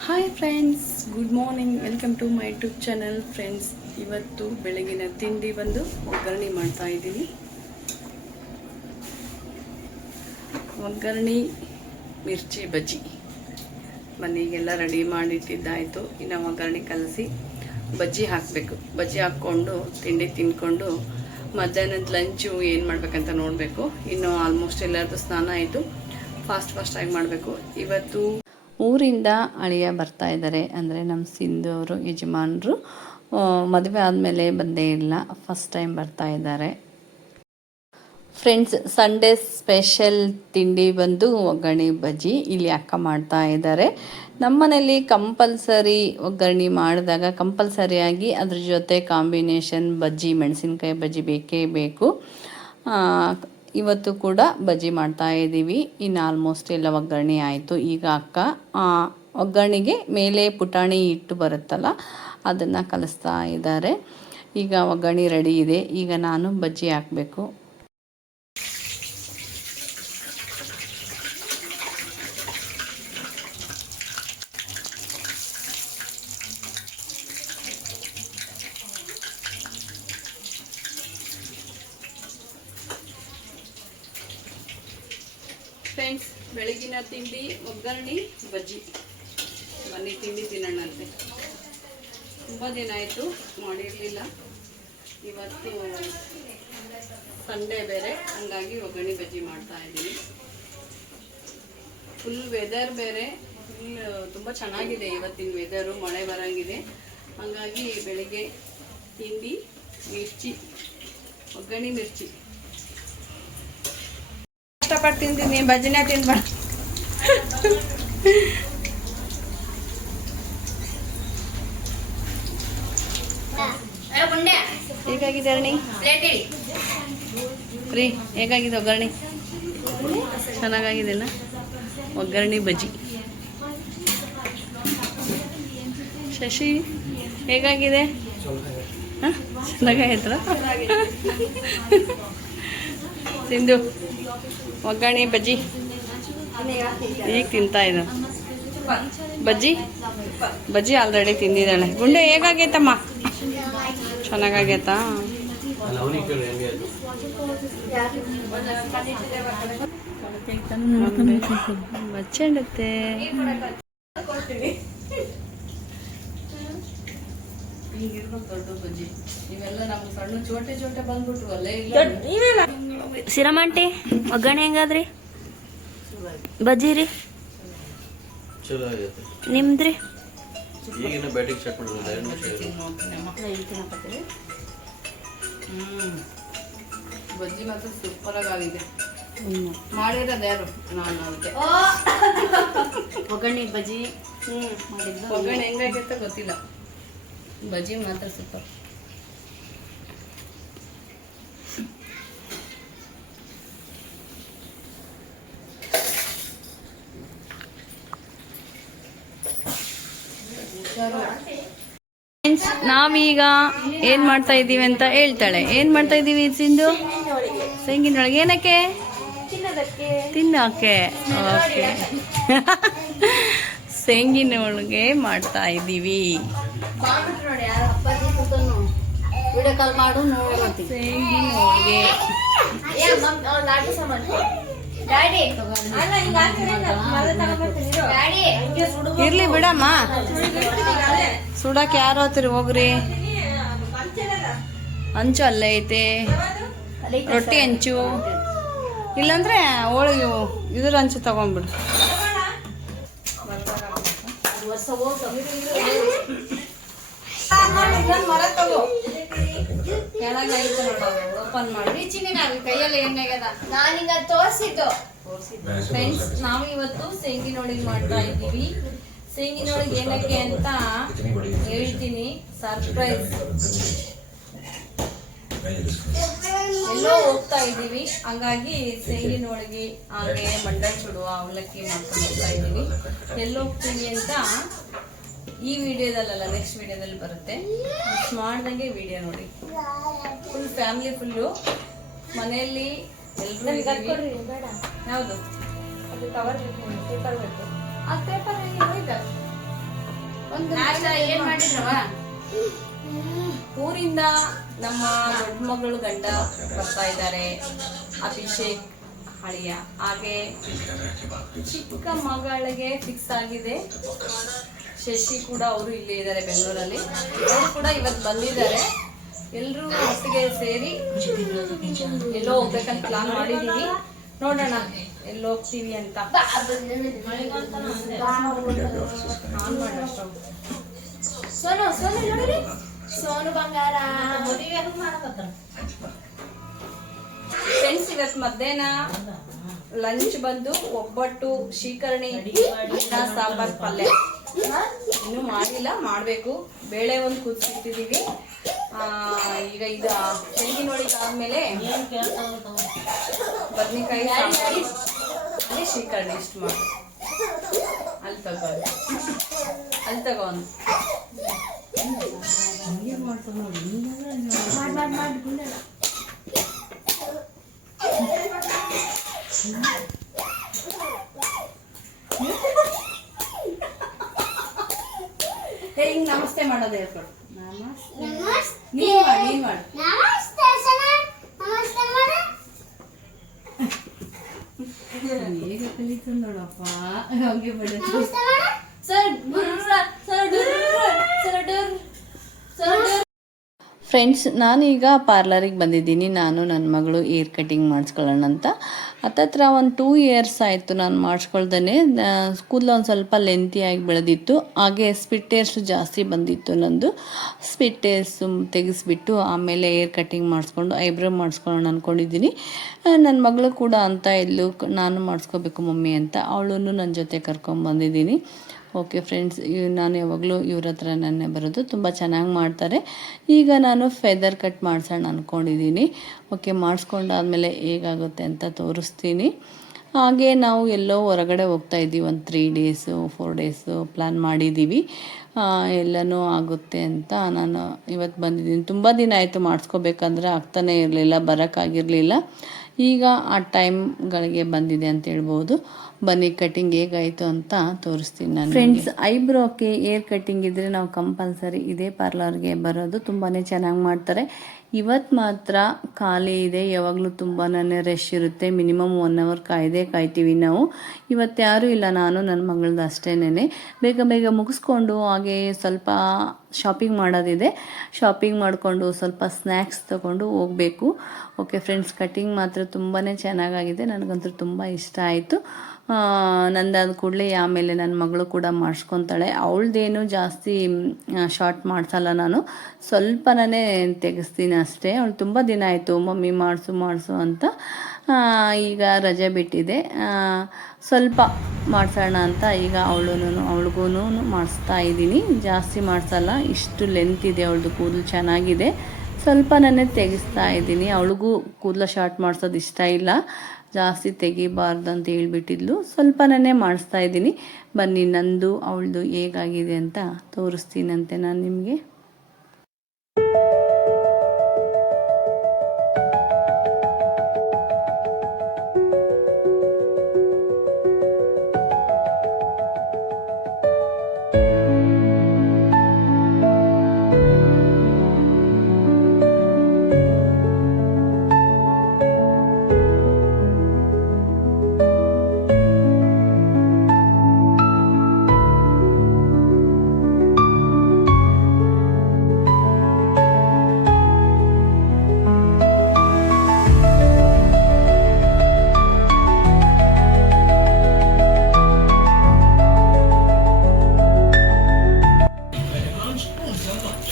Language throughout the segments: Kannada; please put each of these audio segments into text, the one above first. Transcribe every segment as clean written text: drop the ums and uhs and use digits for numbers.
Hi friends, good morning. Welcome to my YouTube channel. Friends, ಇವತ್ತು ಬೆಳಗಿನ ತಿಂಡಿ ಬಂದು ಒಗ್ಗರಣೆ ಮಾಡ್ತಾ ಇದ್ದೀನಿ. ಒಗ್ಗರಣೆ ಮಿರ್ಚಿ ಬಜ್ಜಿ ಮನೆಗೆಲ್ಲ ರೆಡಿ ಮಾಡಿಟ್ಟಿದ್ದಾಯಿತು. ಇನ್ನು ಒಗ್ಗರಣೆ ಕಲಸಿ ಬಜ್ಜಿ ಹಾಕಬೇಕು. ಬಜ್ಜಿ ಹಾಕ್ಕೊಂಡು ತಿಂಡಿ ತಿಂದ್ಕೊಂಡು ಮಧ್ಯಾಹ್ನದ ಲಂಚು ಏನು ಮಾಡಬೇಕಂತ ನೋಡಬೇಕು. ಇನ್ನು ಆಲ್ಮೋಸ್ಟ್ ಎಲ್ಲರದ್ದು ಸ್ನಾನ ಆಯಿತು. ಫಾಸ್ಟಾಗಿ ಮಾಡಬೇಕು. ಇವತ್ತು ಊರಿಂದ ಅಳಿಯ ಬರ್ತಾ ಇದ್ದಾರೆ. ಅಂದರೆ ನಮ್ಮ ಸಿಂಧು ಅವರು ಯಜಮಾನರು ಮದುವೆ ಆದಮೇಲೆ ಬಂದೇ ಇಲ್ಲ, ಫಸ್ಟ್ ಟೈಮ್ ಬರ್ತಾ ಇದ್ದಾರೆ. ಫ್ರೆಂಡ್ಸ್, ಸಂಡೇ ಸ್ಪೆಷಲ್ ತಿಂಡಿ ಬಂದು ಒಗ್ಗರಣೆ ಬಜ್ಜಿ ಇಲ್ಲಿ ಅಕ್ಕ ಮಾಡ್ತಾ ಇದ್ದಾರೆ. ನಮ್ಮನೇಲಿ ಕಂಪಲ್ಸರಿ ಒಗ್ಗರಣೆ ಮಾಡಿದಾಗ ಕಂಪಲ್ಸರಿಯಾಗಿ ಅದ್ರ ಜೊತೆ ಕಾಂಬಿನೇಷನ್ ಬಜ್ಜಿ, ಮೆಣಸಿನ್ಕಾಯಿ ಬಜ್ಜಿ ಬೇಕೇ ಬೇಕು. ಇವತ್ತು ಕೂಡ ಬಜ್ಜಿ ಮಾಡ್ತಾ ಇದ್ದೀವಿ. ಇನ್ನು ಆಲ್ಮೋಸ್ಟ್ ಎಲ್ಲ ಒಗ್ಗರಣೆ ಆಯಿತು. ಈಗ ಅಕ್ಕ ಒಗ್ಗರಣೆಗೆ ಮೇಲೆ ಪುಟಾಣಿ ಹಿಟ್ಟು ಬರುತ್ತಲ್ಲ, ಅದನ್ನು ಕಲಿಸ್ತಾ ಇದ್ದಾರೆ. ಈಗ ಒಗ್ಗರಣೆ ರೆಡಿ ಇದೆ. ಈಗ ನಾನು ಬಜ್ಜಿ ಹಾಕಬೇಕು. ಫ್ರೆಂಡ್ಸ್, ಬೆಳಗಿನ ತಿಂಡಿ ಒಗ್ಗರಣೆ ಬಜ್ಜಿ. ಬನ್ನಿ ತಿಂಡಿ ತಿನ್ನೋಣಂತೆ. ತುಂಬ ದಿನ ಆಯಿತು ಮಾಡಿರಲಿಲ್ಲ. ಇವತ್ತು ಸಂಡೇ ಬೇರೆ, ಹಂಗಾಗಿ ಒಗ್ಗರಣೆ ಬಜ್ಜಿ ಮಾಡ್ತಾ ಇದ್ದೀನಿ. ಫುಲ್ ವೆದರ್ ಬೇರೆ, ತುಂಬ ಚೆನ್ನಾಗಿದೆ ಇವತ್ತಿನ ವೆದರು. ಮಳೆ ಬರೋಂಗಿದೆ. ಹಾಗಾಗಿ ಬೆಳಗ್ಗೆ ತಿಂಡಿ ಮಿರ್ಚಿ, ಒಗ್ಗರಣೆ ಮಿರ್ಚಿ ಕಷ್ಟಪಟ್ಟು ತಿಂತೀನಿ. ಬಜ್ಜಿನೇ ತಿನ್ಬಾರ್ದು. ಹೇಗಾಗಿದೆ ಅರ್ಣಿ? ರೀ, ಹೇಗಾಗಿದೆ ಒಗ್ಗರಣೆ? ಚೆನ್ನಾಗಾಗಿದೆನಾ ಒಗ್ಗರಣೆ ಬಜ್ಜಿ? ಶಶಿ, ಹೇಗಾಗಿದೆ? ಹಾಂ, ಚೆನ್ನಾಗಾಯ್ತಲ್ಲ? ಸಿಂಧು, ಒಗ್ಗರಣೆ ಬಜ್ಜಿ ಈಗ ತಿಂತಾ ಇದ್ದು. ಬಜ್ಜಿ ಆಲ್ರೆಡಿ ತಿಂದಿದ್ದಾಳೆ. ಗುಂಡೆ ಹೇಗಾಗೈತಮ್ಮ? ಚೆನ್ನಾಗಾಗೈತಾ? ಬಚ್ಚಂಡತ್ತೆ. ದೊಡ್ಡ ಬಜ್ಜಿ ಇವೆಲ್ಲ ನಮ್ಗೆ ಸಣ್ಣ ಚೋಟೆ ಬಂದ್ಬಿಟ್ರು ಅಲ್ಲೇ. ಸಿರಮಂಟಿ ಒಗ್ಗರಣೆ ಹೆಂಗಾದ್ರಿ? ಬಜ್ಜಿ ರೀ ನಿಮ್ದ್ರಿ? ಬಜ್ಜಿ ಮಾತ್ರ ಸೂಪರ್ ಆಗಿದೆ. ಮಾಡಿರೋದು ಯಾರು? ನಾನು. ಅದಕ್ಕೆ ಒಗ್ಗರಣೆ ಬಜ್ಜಿ ಒಗ್ಗರಣೆ ಹೆಂಗಾಗೈತೆ ಗೊತ್ತಿಲ್ಲ. ಬಜ್ಜಿ ಮಾತ್ರ ಸೂಪರ್. ನಾವೀಗ ಏನ್ ಮಾಡ್ತಾ ಇದ್ದೀವಿ ಅಂತ ಹೇಳ್ತಾಳೆ. ಏನ್ ಮಾಡ್ತಾ ಇದ್ದೀವಿ ಸಿಂಧು? ತೆಂಗಿನೊಳಗೆ ಏನಕ್ಕೆ? ತಿನ್ನೋಕೆ. ಓಕೆ. ತೆಂಗಿನ ಒಳಗೆ ಮಾಡ್ತಾ ಇದ್ದೀವಿ. ತೆಂಗಿನ ಒಳಗೆ ಇರ್ಲಿ ಬಿಡಮ್ಮ. ಸುಡಕ್ಕೆ ಯಾರು ಹೋಗ್ತೀರಿ? ಹೋಗ್ರಿ. ಹಂಚು ಅಲ್ಲೇ ಐತೆ, ರೊಟ್ಟಿ ಹಂಚು. ಇಲ್ಲಾಂದ್ರೆ ಹೋಳಿಗೆ ಇದ್ರ ಹಂಚು ತಗೊಂಡ್ಬಿಡು. ಓಪನ್ ಮಾಡಿ ಕೈಯಲ್ಲಿ ಎಣ್ಣೆ ತೋರಿಸಿದ್ದು. ಫ್ರೆಂಡ್ಸ್, ನಾವು ಇವತ್ತು ಸೇಂಗಿನೊಳಗೆ ಮಾಡ್ತಾ ಇದ್ದೀವಿ. ಸೇಂಗಿನೊಳಗೆ ಏನಕ್ಕೆ ಅಂತ ಹೇಳ್ತೀನಿ. ಸರ್ಪ್ರೈಸ್. ಎಲ್ಲೋ ಹೋಗ್ತಾ ಇದ್ದೀವಿ, ಹಂಗಾಗಿ ಸೇಂಗಿನೊಳಗೆ ಹಾಗೆ ಮಂಡಲ್ ಚುಡುವ ಅವಲಕ್ಕಿ ಮಾಡ್ಕೊಂಡು ಹೋಗ್ತಾ ಇದ್ದೀವಿ. ಎಲ್ಲೋ ಹೋಗ್ತೀವಿ ಅಂತ ಈ ವಿಡಿಯೋದಲ್ಲ, ನೆಕ್ಸ್ಟ್ ವಿಡಿಯೋದಲ್ಲಿ ಬರುತ್ತೆ. ಮಿಸ್ ಮಾಡ್ದಂಗೆ ವಿಡಿಯೋ ನೋಡಿ. ಫುಲ್ ಫ್ಯಾಮಿಲಿ, ಫುಲ್ಲು ಮನೆಯಲ್ಲಿ ಎಲ್ಲರೂ. ಯಾವುದು? ಅದು ಕವರ್ ಬೇಕು, ಪೇಪರ್ ಬೇಕು. ಆ ಪೇಪರ್ ಏನ್ ಮಾಡಿದ್ರವ? ಊರಿಂದ ನಮ್ಮ ದೊಡ್ಡ ಮಗಳು ಗಂಡ ಬರ್ತಾ ಇದ್ದಾರೆ, ಅಭಿಷೇಕ್ ಹಳಿಯ. ಹಾಗೆ ಚಿಕ್ಕ ಮಗಳಿಗೆ ಫಿಕ್ಸ್ ಆಗಿದೆ, ಶಶಿ ಕೂಡ ಅವರು ಇಲ್ಲೇ ಇದ್ದಾರೆ ಬೆಂಗಳೂರಲ್ಲಿ. ಅವರು ಕೂಡ ಇವತ್ತು ಬಂದಿದ್ದಾರೆ. ಎಲ್ಲರೂ ಒಟ್ಟಿಗೆ ಸೇರಿ ಎಲ್ಲೋ ಹೋಗ್ಬೇಕಂತ ಪ್ಲಾನ್ ಮಾಡಿದೀವಿ. ನೋಡೋಣ ಎಲ್ಲೋ ಹೋಗ್ತೀವಿ ಅಂತ. ಸೋನು ಬಂಗಾರ ಫ್ರೆಂಡ್ಸ್, ಇವತ್ತು ಮಧ್ಯಾಹ್ನ ಲಂಚ್ ಬಂದು ಒಬ್ಬಟ್ಟು, ಶೀಕರಣಿ, ಅನ್ನ, ಸಾಂಬಾರ್, ಪಲ್ಯ. ಇನ್ನೂ ಮಾಡಿಲ್ಲ, ಮಾಡಬೇಕು. ಬೇಳೆ ಒಂದು ಕುದಿಸಿಟ್ಟಿದ್ದೀವಿ. ಈಗ ಇದು ತೆಂಗಿನ ಹೋಳಿಗೆ ಆದ್ಮೇಲೆ ಬದ್ನಿಕಾಯಿ, ಸಾಂಬಾರು, ಶೀಕರಣಿ ಇಷ್ಟು ಮಾಡಿ. ಅಲ್ಲಿ ತಗೋ ಹಿಂಗ್ ನಮಸ್ತೆ ಮಾಡೋದು ಹೇಳ್ಕೊಡು. ನೀನ್ ಮಾಡು. ಹೇಗೆ ಕಲಿತು ನೋಡಪ್ಪ. ಹಂಗೆ ಫ್ರೆಂಡ್ಸ್, ನಾನೀಗ ಪಾರ್ಲರಿಗೆ ಬಂದಿದ್ದೀನಿ. ನಾನು ನನ್ನ ಮಗಳು ಏರ್ ಕಟಿಂಗ್ ಮಾಡಿಸ್ಕೊಳ್ಳೋಣ ಅಂತ. ಹತ್ತತ್ರ ಒಂದು 2 ಇಯರ್ಸ್ ಆಯಿತು ನಾನು ಮಾಡಿಸ್ಕೊಳ್ದೇ. ಕೂದಲು ಒಂದು ಸ್ವಲ್ಪ ಲೆಂತಿಯಾಗಿ ಬೆಳೆದಿತ್ತು. ಹಾಗೆ ಸ್ಪಿಟ್ ಏರ್ಸ್ ಜಾಸ್ತಿ ಬಂದಿತ್ತು ನಂದು. ಸ್ಪಿಟ್ ಏರ್ಸ್ ತೆಗೆಸ್ಬಿಟ್ಟು ಆಮೇಲೆ ಏರ್ ಕಟಿಂಗ್ ಮಾಡಿಸ್ಕೊಂಡು ಐಬ್ರೋ ಮಾಡಿಸ್ಕೊಳ್ಳೋಣ ಅಂದ್ಕೊಂಡಿದ್ದೀನಿ. ನನ್ನ ಮಗಳು ಕೂಡ ಅಂತ ಇದ್ಲು, ನಾನು ಮಾಡಿಸ್ಕೋಬೇಕು ಮಮ್ಮಿ ಅಂತ. ಅವಳನ್ನು ನನ್ನ ಜೊತೆ ಕರ್ಕೊಂಡ್ಬಂದಿದ್ದೀನಿ. ಓಕೆ ಫ್ರೆಂಡ್ಸ್, ನಾನು ಯಾವಾಗಲೂ ಇವ್ರ ಹತ್ರ ನನ್ನೇ ಬರೋದು. ತುಂಬ ಚೆನ್ನಾಗಿ ಮಾಡ್ತಾರೆ. ಈಗ ನಾನು ಫೆದರ್ ಕಟ್ ಮಾಡಿಸೋಣ ಅಂದ್ಕೊಂಡಿದ್ದೀನಿ. ಓಕೆ, ಮಾಡಿಸ್ಕೊಂಡಾದ್ಮೇಲೆ ಹೇಗಾಗುತ್ತೆ ಅಂತ ತೋರಿಸ್ತೀನಿ. ಹಾಗೆ ನಾವು ಎಲ್ಲೋ ಹೊರಗಡೆ ಹೋಗ್ತಾ ಇದ್ದೀವಿ. ಒಂದು 3 ಡೇಸು 4 ಡೇಸು ಪ್ಲ್ಯಾನ್ ಮಾಡಿದ್ದೀವಿ. ಎಲ್ಲನೂ ಆಗುತ್ತೆ ಅಂತ ನಾನು ಇವತ್ತು ಬಂದಿದ್ದೀನಿ. ತುಂಬ ದಿನ ಆಯಿತು ಮಾಡಿಸ್ಕೋಬೇಕಂದ್ರೆ ಆಗ್ತಾನೇ ಇರಲಿಲ್ಲ, ಬರೋಕ್ಕಾಗಿರಲಿಲ್ಲ. ಈಗ ಆ ಟೈಮ್ಗಳಿಗೆ ಬಂದಿದೆ ಅಂತ ಹೇಳ್ಬೋದು. ಬನ್ನಿ ಕಟಿಂಗ್ ಹೇಗಾಯಿತು ಅಂತ ತೋರಿಸ್ತೀನಿ ನಾನು. ಫ್ರೆಂಡ್ಸ್, ಐಬ್ರೋಕ್ಕೆ ಏರ್ ಕಟಿಂಗ್ ಇದ್ದರೆ ನಾವು ಕಂಪಲ್ಸರಿ ಇದೇ ಪಾರ್ಲರ್ಗೆ ಬರೋದು. ತುಂಬಾ ಚೆನ್ನಾಗಿ ಮಾಡ್ತಾರೆ. ಇವತ್ತು ಮಾತ್ರ ಖಾಲಿ ಇದೆ. ಯಾವಾಗಲೂ ತುಂಬಾ ರಶ್ ಇರುತ್ತೆ. ಮಿನಿಮಮ್ 1 ಅವರ್ ಕಾಯ್ತೀವಿ ನಾವು. ಇವತ್ತು ಯಾರೂ ಇಲ್ಲ, ನಾನು ನನ್ನ ಮಗಳದ್ದು ಅಷ್ಟೇನೆ. ಬೇಗ ಮುಗಿಸ್ಕೊಂಡು ಹಾಗೆ ಸ್ವಲ್ಪ ಶಾಪಿಂಗ್ ಮಾಡೋದಿದೆ. ಶಾಪಿಂಗ್ ಮಾಡಿಕೊಂಡು ಸ್ವಲ್ಪ ಸ್ನ್ಯಾಕ್ಸ್ ತೊಗೊಂಡು ಹೋಗಬೇಕು. ಓಕೆ ಫ್ರೆಂಡ್ಸ್, ಕಟಿಂಗ್ ಮಾತ್ರ ತುಂಬಾ ಚೆನ್ನಾಗಾಗಿದೆ. ನನಗಂತೂ ತುಂಬ ಇಷ್ಟ ಆಯಿತು. ನಂದಾದ ಕೂಡಲೇ ಆಮೇಲೆ ನನ್ನ ಮಗಳು ಕೂಡ ಮಾಡಿಸ್ಕೊತಾಳೆ. ಅವಳದೇನು ಜಾಸ್ತಿ ಶಾರ್ಟ್ ಮಾಡಿಸಲ್ಲ, ನಾನು ಸ್ವಲ್ಪನೇ ತೆಗೆಸ್ತೀನಿ ಅಷ್ಟೇ. ಅವಳು ತುಂಬ ದಿನ ಆಯಿತು ಮಮ್ಮಿ ಮಾಡಿಸು ಅಂತ. ಈಗ ರಜೆ ಬಿಟ್ಟಿದೆ, ಸ್ವಲ್ಪ ಮಾಡಿಸೋಣ ಅಂತ ಈಗ ಅವಳಿಗೂ ಮಾಡಿಸ್ತಾ ಇದ್ದೀನಿ. ಜಾಸ್ತಿ ಮಾಡಿಸಲ್ಲ, ಇಷ್ಟು ಲೆಂತ್ ಇದೆ ಅವಳದು. ಕೂದಲು ಚೆನ್ನಾಗಿದೆ, ಸ್ವಲ್ಪ ತೆಗಿಸ್ತಾ ಇದ್ದೀನಿ. ಅವಳಿಗೂ ಕೂದಲು ಶಾರ್ಟ್ ಮಾಡಿಸೋದು ಇಷ್ಟ ಇಲ್ಲ, ಜಾಸ್ತಿ ತೆಗಿಬಾರ್ದು ಅಂತ ಹೇಳ್ಬಿಟ್ಟಿದ್ಲು. ಸ್ವಲ್ಪ ಮಾಡಿಸ್ತಾ ಇದ್ದೀನಿ. ಬನ್ನಿ ನಂದು ಅವಳದು ಹೇಗಾಗಿದೆ ಅಂತ ತೋರಿಸ್ತೀನಂತೆ ನಾನು ನಿಮಗೆ.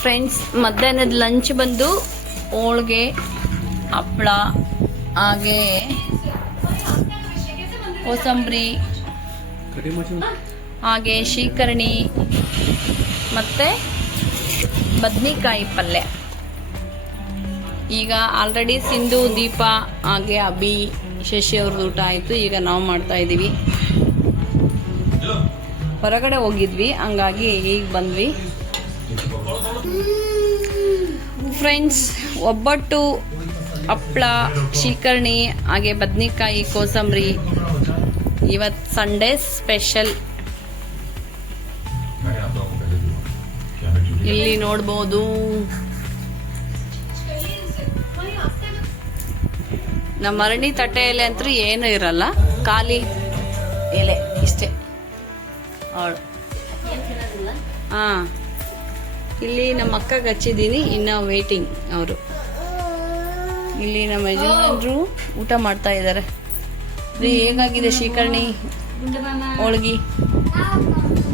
ಫ್ರೆಂಡ್ಸ್, ಮಧ್ಯಾಹ್ನದ ಲಂಚ್ ಬಂದು ಹೋಳಿಗೆ, ಹಪ್ಪಳ, ಹಾಗೆ ಕೋಸಂಬರಿ, ಹಾಗೆ ಶೀಕರಣಿ ಮತ್ತು ಬದ್ನಿಕಾಯಿ ಪಲ್ಯ. ಈಗ ಆಲ್ರೆಡಿ ಸಿಂಧು, ದೀಪ, ಹಾಗೆ ಅಭಿ, ಶಶಿ ಅವ್ರದ್ದು ಊಟ ಆಯಿತು. ಈಗ ನಾವು ಮಾಡ್ತಾ ಇದ್ದೀವಿ. ಹೊರಗಡೆ ಹೋಗಿದ್ವಿ, ಹಂಗಾಗಿ ಈಗ ಬಂದ್ವಿ. ಫ್ರೆಂಡ್ಸ್, ಒಬ್ಬಟ್ಟು, ಹಪ್ಪಳ, ಶೀಕರಣಿ, ಹಾಗೆ ಬದ್ನಿಕಾಯಿ, ಕೋಸಂಬರಿ. ಇವತ್ತು ಸಂಡೇ ಸ್ಪೆಷಲ್. ಇಲ್ಲಿ ನೋಡ್ಬೋದು ನಮ್ಮ ಅರಣಿ ತಟ್ಟೆ ಎಲೆ ಅಂತೂ ಏನು ಇರಲ್ಲ, ಖಾಲಿ ಎಲೆ ಇಷ್ಟೇ ಅವಳು. ಹಾ, ಇಲ್ಲಿ ನಮ್ಮ ಅಕ್ಕಗೆ ಹಚ್ಚಿದ್ದೀನಿ, ಇನ್ನ ವೇಟಿಂಗ್ ಅವರು. ಇಲ್ಲಿ ನಮ್ಮ ಯಜಮಾನರು ಊಟ ಮಾಡ್ತಾ ಇದ್ದಾರೆ. ಹೇಗಾಗಿದೆ ಶ್ರೀಕರ್ಣಿ ಹೋಳ್ಗಿ?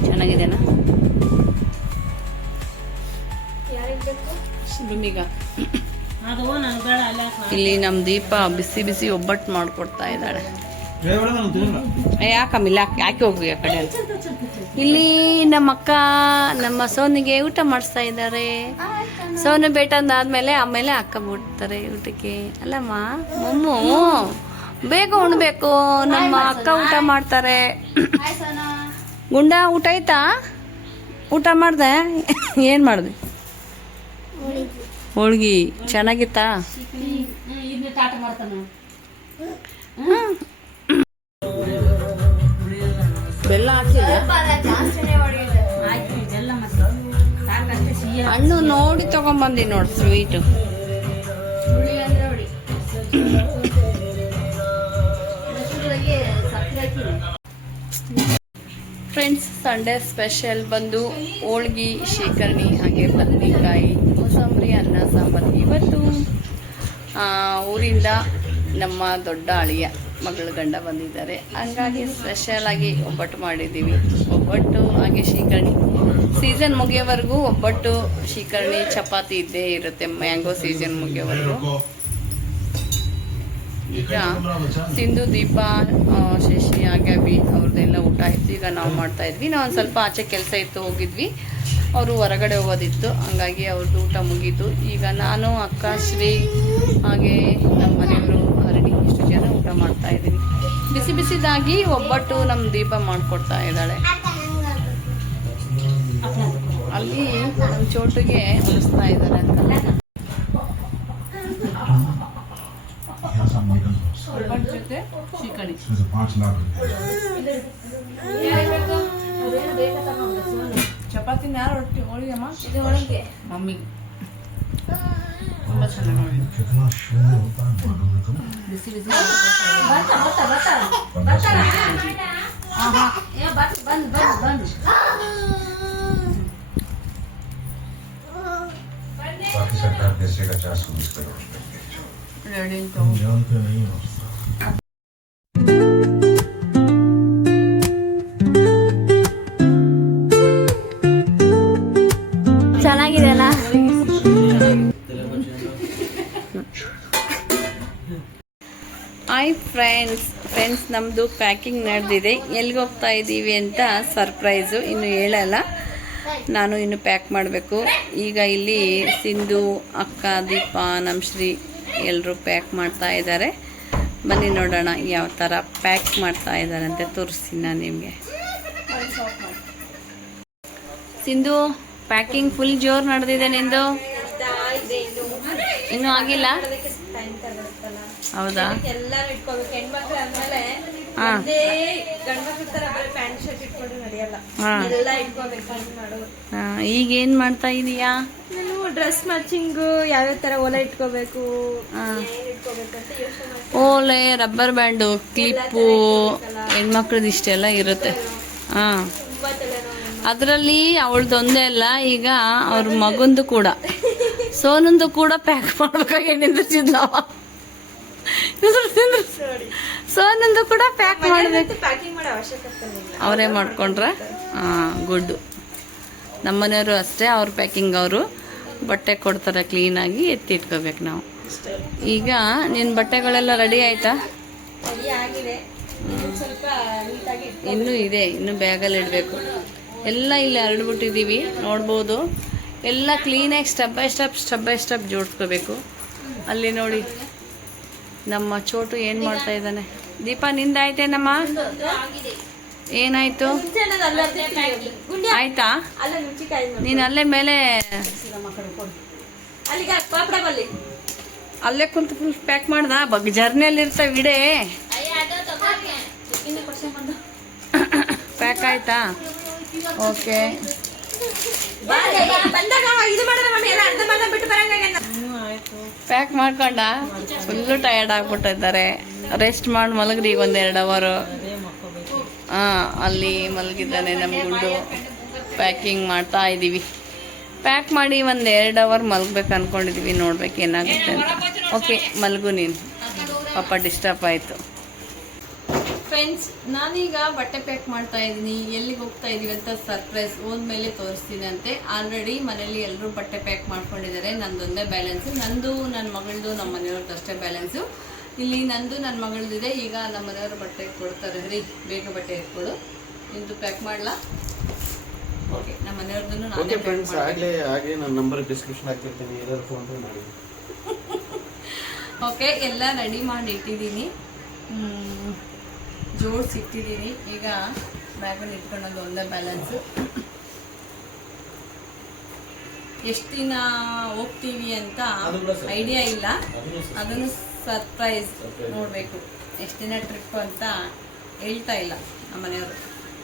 ಚೆನ್ನಾಗಿದೆನಾ? ಭೂಮಿಗ ಇಲ್ಲಿ ನಮ್ಮ ದೀಪ ಬಿಸಿ ಬಿಸಿ ಒಬ್ಬಟ್ಟು ಮಾಡ್ಕೊಡ್ತಾ ಇದ್ದಾಳೆ. ಯಾಕಮ್ಮಿಲ್ಲ, ಯಾಕೆ ಹೋಗ್ರಿ ಆ ಕಡೆ ಅಂತ. ಇಲ್ಲಿ ನಮ್ಮ ಅಕ್ಕ ನಮ್ಮ ಸೋನಿಗೆ ಊಟ ಮಾಡಿಸ್ತಾ ಇದ್ದಾರೆ. ಸೋನು ಬೇಟಂದಾದ್ಮೇಲೆ ಆಮೇಲೆ ಅಕ್ಕ ಬಿಡ್ತಾರೆ ಊಟಕ್ಕೆ. ಅಲ್ಲಮ್ಮ ಮಮ್ಮು ಬೇಗ ಉಣ್ಬೇಕು, ನಮ್ಮ ಅಕ್ಕ ಊಟ ಮಾಡ್ತಾರೆ. ಗುಂಡ ಊಟ ಆಯ್ತಾ? ಊಟ ಮಾಡ್ದೆ? ಏನ್ ಮಾಡ್ದೆ? ಹೋಳ್ಗಿ ಚೆನ್ನಾಗಿತ್ತಾ? ಬೆಲ್ಲ ಹಾಕಿಲ್ಲ, ಹಣ್ಣು ನೋಡಿ ತಗೊಂಬಂದಿ ನೋಡಿ ಸ್ವೀಟು. ಫ್ರೆಂಡ್ಸ್, ಸಂಡೇ ಸ್ಪೆಷಲ್ ಬಂದು ಹೋಳ್ಗಿ, ಶ್ರೀಕರ್ಣಿ, ಹಾಗೆ ಬದನೆಕಾಯಿ, ಕೋಸಂಬರಿ, ಅನ್ನ ಸಾಂಬಾರು. ಇವತ್ತು ಊರಿಂದ ನಮ್ಮ ದೊಡ್ಡ ಅಳಿಯ ಮಗಳ ಗಂಡ ಬಂದಿದ್ದಾರೆ, ಹಂಗಾಗಿ ಸ್ಪೆಷಲ್ ಆಗಿ ಒಬ್ಬಟ್ಟು ಮಾಡಿದ್ದೀವಿ. ಒಬ್ಬಟ್ಟು ಹಾಗೆ ಶ್ರೀಕರ್ಣಿ. ಸೀಸನ್ ಮುಗಿಯೋವರೆಗೂ ಒಬ್ಬಟ್ಟು, ಶ್ರೀಕರ್ಣಿ, ಚಪಾತಿ ಇದ್ದೇ ಇರುತ್ತೆ, ಮ್ಯಾಂಗೋ ಸೀಸನ್ ಮುಗಿಯೋವರೆಗೂ. ಈಗ ಸಿಂಧು, ದೀಪ, ಶಶಿ, ಅಗಬಿ ಅವ್ರದ್ದೆಲ್ಲ ಊಟ ಇತ್ತು. ಈಗ ನಾವು ಮಾಡ್ತಾ ಇದ್ವಿ. ನಾವು ಒಂದು ಸ್ವಲ್ಪ ಆಚೆ ಕೆಲಸ ಇತ್ತು, ಹೋಗಿದ್ವಿ. ಅವರು ಹೊರಗಡೆ ಹೋಗೋದಿತ್ತು, ಹಂಗಾಗಿ ಅವ್ರದ್ದು ಊಟ ಮುಗೀತು. ಈಗ ನಾನು, ಅಕ್ಕ, ಶ್ರೀ, ಹಾಗೆ ನಮ್ಮ ಮನೆಯವರು, ಹರಣಿ, ಇಷ್ಟು ಜನ ಊಟ ಮಾಡ್ತಾ ಇದ್ದೀವಿ. ಬಿಸಿ ಬಿಸಿದಾಗಿ ಒಬ್ಬಟ್ಟು ನಮ್ಮ ದೀಪ ಮಾಡಿಕೊಡ್ತಾ ಇದ್ದಾಳೆ. ಅಲ್ಲಿ ನಮ್ಮ ಚೋಟಿಗೆ ಉಳಿಸ್ತಾ ಇದ್ದಾರೆ ಅಂತ. ಜೊತೆ ಶ್ರೀಕರ್ಣಿ. ಚಪಾತಿನ ಯಾರು ರೊಟ್ಟಿ ಹೋಳಿಗೆಮ್ಮ? ಮಮ್ಮಿಗೆ ತುಂಬ ಚೆನ್ನಾಗಿ ಬಿಸಿ ಬಿಸಿ. बाकी सरकार पैसे का 420 करोड़ ರೆಡಿ जानते नहीं हो। ಚೆನ್ನಾಗಿದೆಲ್ಲ. ಹಾಯ್ ಫ್ರೆಂಡ್ಸ್, ನಮ್ಮದು ಪ್ಯಾಕಿಂಗ್ ನಡೆದಿದೆ. ಎಲ್ಲಿಗೆ ಹೋಗ್ತಾ ಇದ್ದೀವಿ ಅಂತ ಸರ್ಪ್ರೈಸು, ಇನ್ನು ಹೇಳಲ್ಲ. ನಾನು ಇನ್ನು ಪ್ಯಾಕ್ ಮಾಡಬೇಕು. ಈಗ ಇಲ್ಲಿ ಸಿಂಧು, ಅಕ್ಕ, ದೀಪ, ನಮ್ಮ ಶ್ರೀ ಎಲ್ಲರೂ ಪ್ಯಾಕ್ ಮಾಡ್ತಾ ಇದ್ದಾರೆ. ಬನ್ನಿ ನೋಡೋಣ ಯಾವ ಥರ ಪ್ಯಾಕ್ ಮಾಡ್ತಾ ಇದ್ದಾರೆ ಅಂತ ತೋರಿಸ್ತೀನಿ ನಾನು ನಿಮಗೆ. ಸಿಂಧು, ಪ್ಯಾಕಿಂಗ್ ಫುಲ್ ಜೋರು ನಡೆದಿದೆ ನಿಂದು? ಇನ್ನೂ ಆಗಿಲ್ಲ? ಹೌದಾ? ಎಲ್ಲಾರು ಇಟ್ಕೋಬೇಕು. ಹೆಣ್ಮಕ್ಳು ಅಂದ್ಮೇಲೆ ಹಾಂ ಗಂಡ್ಮಕ್ಳು ತರ ಬರೀ ಪ್ಯಾಂಟ್ ಶರ್ಟ್ ಇಟ್ಕೊಂಡು ನಡೆಯಲ್ಲ, ಹಾಂ ಎಲ್ಲ ಇಟ್ಕೋಬೇಕು ಮಾಡೋದು. ಈಗ ಏನು ಮಾಡ್ತಾ ಇದೀಯಾ? ನಾನು ಡ್ರೆಸ್ ಮ್ಯಾಚಿಂಗು ಯಾವ್ಯಾವ ತರ ಓಲೆ ಇಟ್ಕೋಬೇಕು, ಹಾಂ, ಏನ್ ಇಟ್ಕೋಬೇಕು ಅಂತ ಯೋಚನೆ ಮಾಡ್ತೀನಿ. ಓಲೆ, ರಬ್ಬರ್ ಬ್ಯಾಂಡು, ಕ್ಲಿಪ್ಪು, ಹೆಣ್ಮಕ್ಳದ್ದು ಇಷ್ಟೆಲ್ಲ ಇರುತ್ತೆ. ಹಾಂ, ತುಂಬಾ ತಲೆನೋವು. ಅದರಲ್ಲಿ ಅವಳದೊಂದೇ ಅಲ್ಲ, ಈಗ ಅವ್ರ ಮಗಂದು ಕೂಡ, ಸೋನಂದು ಕೂಡ ಪ್ಯಾಕ್ ಮಾಡ್ಬೇಕಾಗಿ ನಿಂದಿರ್ಸಿದ್ಲವ. ಸೋನಂದು ಕೂಡ ಪ್ಯಾಕ್ ಮಾಡ್ಬೇಕು. ಪ್ಯಾಕಿಂಗ್ ಮಾಡೋ ಅವಶ್ಯಕತೆ ಇಲ್ಲ, ಅವರೇ ಮಾಡ್ಕೊಂಡ್ರೆ ಗುಡ್. ನಮ್ಮನೆಯವರು ಅಷ್ಟೇ, ಅವ್ರ ಪ್ಯಾಕಿಂಗ್ ಅವರು ಬಟ್ಟೆ ಕೊಡ್ತಾರೆ, ಕ್ಲೀನಾಗಿ ಎತ್ತಿಟ್ಕೋಬೇಕು ನಾವು. ಈಗ ನಿನ್ನ ಬಟ್ಟೆಗಳೆಲ್ಲ ರೆಡಿ ಆಯ್ತಾ? ರೆಡಿ ಆಗಿದೆ, ಸ್ವಲ್ಪ ನೀಟಾಗಿ ಇನ್ನೂ ಇದೆ, ಇನ್ನೂ ಬ್ಯಾಗಲ್ಲಿ ಇಡಬೇಕು. ಎಲ್ಲ ಇಲ್ಲಿ ಹರಡ್ಬಿಟ್ಟಿದ್ದೀವಿ, ನೋಡ್ಬೋದು. ಎಲ್ಲ ಕ್ಲೀನಾಗಿ ಸ್ಟೆಪ್ ಬೈ ಸ್ಟೆಪ್ ಜೋಡಿಸ್ಕೋಬೇಕು. ಅಲ್ಲಿ ನೋಡಿ ನಮ್ಮ ಚೋಟು ಏನು ಮಾಡ್ತಾ ಇದ್ದಾನೆ. ದೀಪ, ನಿಂದಾಯ್ತೇನಮ್ಮ? ಏನಾಯ್ತು? ಆಯ್ತಾ? ಅಲ್ಲ ನುಚ್ಚಿಕಾಯಿ ನೀನು ಅಲ್ಲೇ ಮೇಲೆ ಅಲ್ಲಿಗೆ ಪಾಪಡ ಬಲ್ಲಿ ಅಲ್ಲೇ ಕುಂತು ಫುಲ್ ಪ್ಯಾಕ್ ಮಾಡ್ದ. ಜರ್ನಿಯಲ್ಲಿ ಇರ್ತಾವೆ ಇಡೇ. ಪ್ಯಾಕ್ ಆಯ್ತಾ? ಓಕೆ. ಬಂದಾಗ ಇದು ಮಾಡಿದ್ರೆ ಮಮ್ಮಿ ಎಲ್ಲ ಅರ್ಧ ಮಾಡ್ದ ಬಿಟ್ಟು ಬರಂಗ ಪ್ಯಾಕ್ ಮಾಡ್ಕೊಂಡ ಫುಲ್ಲು ಟಯರ್ಡ್ ಆಗ್ಬಿಟ್ಟಿದ್ದಾರೆ. ರೆಸ್ಟ್ ಮಾಡಿ ಮಲಗ್ರಿ ಈಗ 1-2 ಅವರು. ಅಲ್ಲಿ ಮಲಗಿದ್ದಾನೆ ನಮ್ಮ ಗುಂಡು. ಪ್ಯಾಕಿಂಗ್ ಮಾಡ್ತಾ ಇದ್ದೀವಿ. ಪ್ಯಾಕ್ ಮಾಡಿ 1-2 ಅವರ್ ಮಲಗ್ಬೇಕು ಅಂದ್ಕೊಂಡಿದ್ದೀವಿ. ನೋಡ್ಬೇಕು ಏನಾಗುತ್ತೆ ಅಂತ. ಓಕೆ ಮಲಗು ನೀನು, ಪಾಪ ಡಿಸ್ಟರ್ಬ್ ಆಯಿತು. ಫ್ರೆಂಡ್ಸ್, ನಾನೀಗ ಬಟ್ಟೆ ಪ್ಯಾಕ್ ಮಾಡ್ತಾ ಇದ್ದೀನಿ. ಎಲ್ಲಿಗೆ ಹೋಗ್ತಾ ಇದೀವಿ ಅಂತ ಸರ್ಪ್ರೈಸ್ ಹೋದ್ಮೇಲೆ ತೋರಿಸ್ತೀನಿ ಅಂತೆ. ಆಲ್ರೆಡಿ ಮನೇಲಿ ಎಲ್ಲರೂ ಬಟ್ಟೆ ಪ್ಯಾಕ್ ಮಾಡ್ಕೊಂಡಿದ್ದಾರೆ. ನಂದೊಂದೇ ಬ್ಯಾಲೆನ್ಸು, ನಂದು ನನ್ನ ಮಗಳದು ನಮ್ಮ ಮನೆಯವ್ರದ್ದು ಅಷ್ಟೇ ಬ್ಯಾಲೆನ್ಸು. ಇಲ್ಲಿ ನಂದು ನನ್ನ ಮಗಳದಿದೆ. ಈಗ ನಮ್ಮ ಮನೆಯವರು ಬಟ್ಟೆ ಕೊಡ್ತಾರೆ. ರೀ ಬೇಗ ಬಟ್ಟೆ ಎತ್ಕೊಡು, ಇಂದು ಪ್ಯಾಕ್ ಮಾಡಲಾ? ಓಕೆ, ನಮ್ಮ ಮನೆಯವ್ರದ್ದು ನಾನೇ ಫ್ರೆಂಡ್ಸ್ ಹಾಗೆ ನನ್ನ ನಂಬರ್ ಡಿಸ್ಕ್ರಿಪ್ಷನ್ ಹಾಕಿರ್ತೀನಿ, ಎಲ್ಲರೂ ಫೋನ್ ಪೇ ಮಾಡಿ. ಓಕೆ, ಎಲ್ಲ ರೆಡಿ ಮಾಡಿ ಇಟ್ಟಿದ್ದೀನಿ, ಜೋಡಿಸಿ ಇಟ್ಟಿದ್ದೀನಿ. ಈಗ ಬ್ಯಾಗನ್ನು ಇಟ್ಕೊಳ್ಳೋದು ಒಂದೇ ಬ್ಯಾಲೆನ್ಸು. ಎಷ್ಟು ದಿನ ಹೋಗ್ತೀವಿ ಅಂತ ಐಡಿಯಾ ಇಲ್ಲ, ಅದನ್ನು ಸರ್ಪ್ರೈಸ್ ನೋಡಬೇಕು. ಎಷ್ಟು ದಿನ ಟ್ರಿಪ್ ಅಂತ ಹೇಳ್ತಾ ಇಲ್ಲ ನಮ್ಮ ಮನೆಯವರು.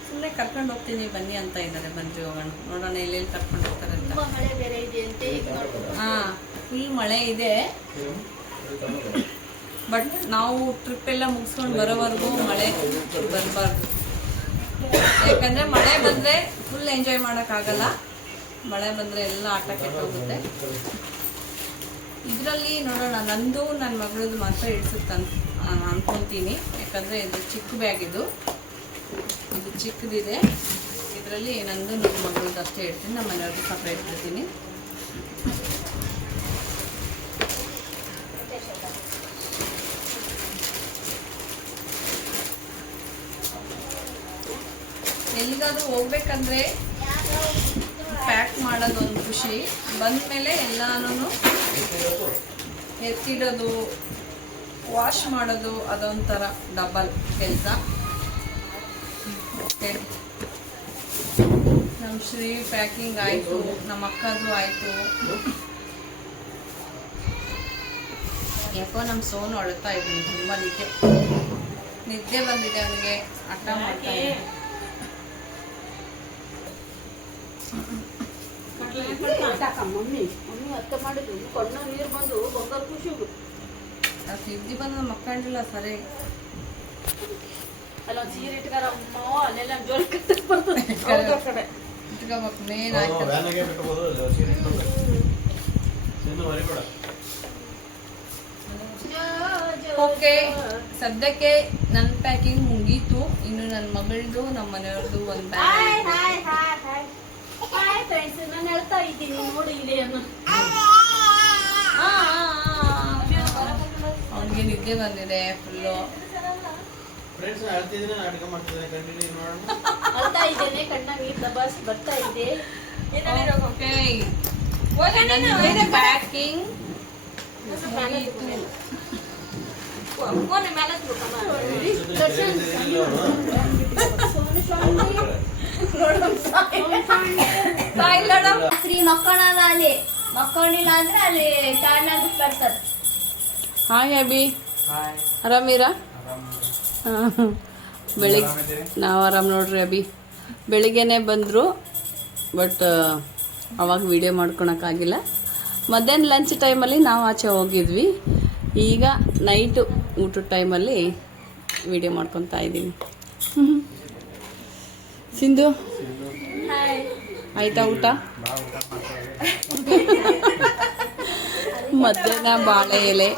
ಸುಮ್ಮನೆ ಕರ್ಕೊಂಡು ಹೋಗ್ತೀನಿ ಬನ್ನಿ ಅಂತ ಇದ್ದಾರೆ. ಬನ್ನಿ ಹೋಗೋಣ, ನೋಡೋಣ ಎಲ್ಲೆಲ್ಲಿ ಕರ್ಕೊಂಡು ಹೋಗ್ತಾರೆ ಅಂತ. ಹಾಂ, ಫುಲ್ ಮಳೆ ಇದೆ. ಬಟ್ ನಾವು ಟ್ರಿಪ್ ಎಲ್ಲ ಮುಗಿಸ್ಕೊಂಡು ಬರೋವರೆಗೂ ಮಳೆ ಬರಬಾರ್ದು. ಯಾಕಂದರೆ ಮಳೆ ಬಂದರೆ ಫುಲ್ ಎಂಜಾಯ್ ಮಾಡೋಕ್ಕಾಗಲ್ಲ. ಮಳೆ ಬಂದರೆ ಎಲ್ಲ ಆಟ ಕೆಟ್ಟೋಗುತ್ತೆ. ಇದರಲ್ಲಿ ನೋಡೋಣ, ನಂದು ನನ್ನ ಮಗಳದ್ದು ಮಾತ್ರ ಇಳಿಸುತ್ತೆ ಅನ್ಕೊತೀನಿ. ಯಾಕಂದರೆ ಇದು ಚಿಕ್ಕ ಬ್ಯಾಗ್, ಇದು ಚಿಕ್ಕದಿದೆ. ಇದರಲ್ಲಿ ನಂದು ನನ್ನ ಮಗಳದ್ದು ಅಷ್ಟೇ ಇಡ್ತೀನಿ, ನಮ್ಮ ಮನೆಯವ್ರದ್ದು ಸಪ್ರೇಟ್ ಇಡ್ತೀನಿ. ಎಲ್ಲಿಗಾದ್ರೂ ಹೋಗ್ಬೇಕಂದ್ರೆ ಪ್ಯಾಕ್ ಮಾಡೋದೊಂದು ಖುಷಿ. ಬಂದಮೇಲೆ ಎಲ್ಲಾನು ಎತ್ತಿಡೋದು, ವಾಶ್ ಮಾಡೋದು ಅದೊಂಥರ ಡಬಲ್ ಕೆಲಸ. ನಮ್ಮ ಶ್ರೀ ಪ್ಯಾಕಿಂಗ್ ಆಯಿತು, ನಮ್ಮ ಅಕ್ಕದು ಆಯಿತು. ಯಾಕೋ ನಮ್ಮ ಸೋನು ಅಳ್ತಾ ಇದ್ದೀನಿ, ತುಂಬ ನಿದ್ದೆ ಬಂದಿದೆ ಅವನಿಗೆ, ಹಠ ಮಾಡ್ತಾ ಇದೆ. ಸಿದ್ದಿ ಬಂದು ಮಕ್ಕಂಡಿಲ್ಲ ಸರಿ. ಇಟ್ಕೋಬೇಕು ಮೇನ್ ಆಯ್ತು. ಓಕೆ, ಸದ್ಯಕ್ಕೆ ನನ್ನ ಪ್ಯಾಕಿಂಗ್ ಮುಗೀತು. ಇನ್ನು ನನ್ನ ಮಗಳದು ನಮ್ಮ ಮನೆಯವ್ರದ್ದು ಒಂದು ಬ್ಯಾಗ್. ನಾನು ಹೇಳ್ತಾ ಇದ್ದೀನಿ ನೋಡಿ ಇಲ್ಲಿ ಅವನಿಗೆ ನಿದ್ದೆ ಬಂದಿದೆ ಫುಲ್ಲು. ಅಳ್ತಾ ಇದ್ದೇನೆ, ಕಣ್ಣ ನೀರು ದಬಾಸ್ ಬರ್ತಾ ಇದೆ. ಪ್ಯಾಕಿಂಗ್ ರಾತ್ರಿ ಮಕ್ಕೊಳ್ಳಲ್ಲ, ಅಲ್ಲಿ ಮಕ್ಕೊಂಡಿಲ್ಲ ಅಂದ್ರೆ ಅಲ್ಲಿ ಟಾರ್ನಾಗಿ ಬರ್ತಾರೆ. ಹಾಯ್ ಅಭಿ, ಆರಾಮಿರಾ? ಬೆಳಿಗ್ಗೆ ನಾವು ಆರಾಮ್ ನೋಡ್ರಿ. ಅಭಿ ಬೆಳಿಗ್ಗೆನೆ ಬಂದರು, ಬಟ್ ಅವಾಗ ವಿಡಿಯೋ ಮಾಡ್ಕೊಳಕ್ಕಾಗಿಲ್ಲ. ಮಧ್ಯಾಹ್ನ ಲಂಚ್ ಟೈಮಲ್ಲಿ ನಾವು ಆಚೆ ಹೋಗಿದ್ವಿ. ಈಗ ನೈಟು ಊಟದ ಟೈಮಲ್ಲಿ ವಿಡಿಯೋ ಮಾಡ್ಕೊತಾ ಇದ್ದೀವಿ. ಸಿಂಧು ಆಯ್ತಾ ಊಟ? ಮಧ್ಯಾಹ್ನ ಬಾಳೆ ಎಲೆ,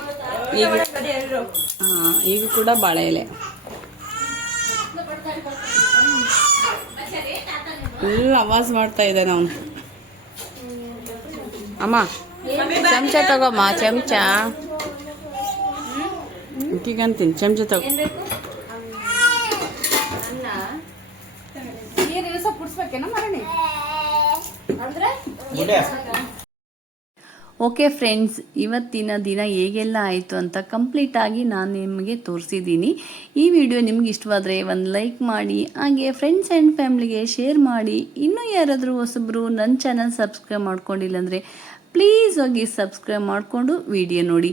ಈಗ ಕೂಡ ಬಾಳೆ ಎಲೆ. ಫುಲ್ ಆವಾಜ್ ಮಾಡ್ತಾ ಇದೆ ನಾವು. ಅಮ್ಮ ಚಮಚ ತಗೋಮ್ಮ, ಚಮಚ ಅಂತೀನಿ, ಚಮಚ ತಗೋ. ಓಕೆ ಫ್ರೆಂಡ್ಸ್, ಇವತ್ತಿನ ದಿನ ಹೇಗೆಲ್ಲ ಆಯಿತು ಅಂತ ಕಂಪ್ಲೀಟಾಗಿ ನಾನು ನಿಮಗೆ ತೋರಿಸಿದ್ದೀನಿ. ಈ ವಿಡಿಯೋ ನಿಮ್ಗೆ ಇಷ್ಟವಾದರೆ ಒಂದು ಲೈಕ್ ಮಾಡಿ, ಹಾಗೆ ಫ್ರೆಂಡ್ಸ್ ಆ್ಯಂಡ್ ಫ್ಯಾಮ್ಲಿಗೆ ಶೇರ್ ಮಾಡಿ. ಇನ್ನೂ ಯಾರಾದರೂ ಹೊಸಬ್ರು ನನ್ನ ಚಾನಲ್ ಸಬ್ಸ್ಕ್ರೈಬ್ ಮಾಡ್ಕೊಂಡಿಲ್ಲ ಅಂದರೆ ಪ್ಲೀಸ್ ಹೋಗಿ ಸಬ್ಸ್ಕ್ರೈಬ್ ಮಾಡಿಕೊಂಡು ವಿಡಿಯೋ ನೋಡಿ.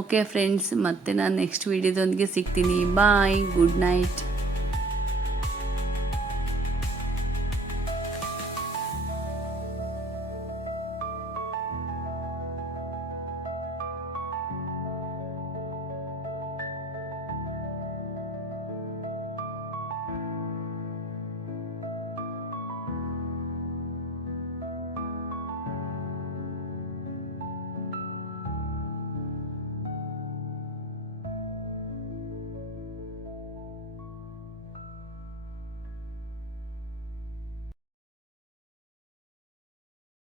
ಓಕೆ ಫ್ರೆಂಡ್ಸ್, ಮತ್ತೆ ನಾನು ನೆಕ್ಸ್ಟ್ ವಿಡಿಯೋದೊಂದಿಗೆ ಸಿಗ್ತೀನಿ. ಬಾಯ್, ಗುಡ್ ನೈಟ್.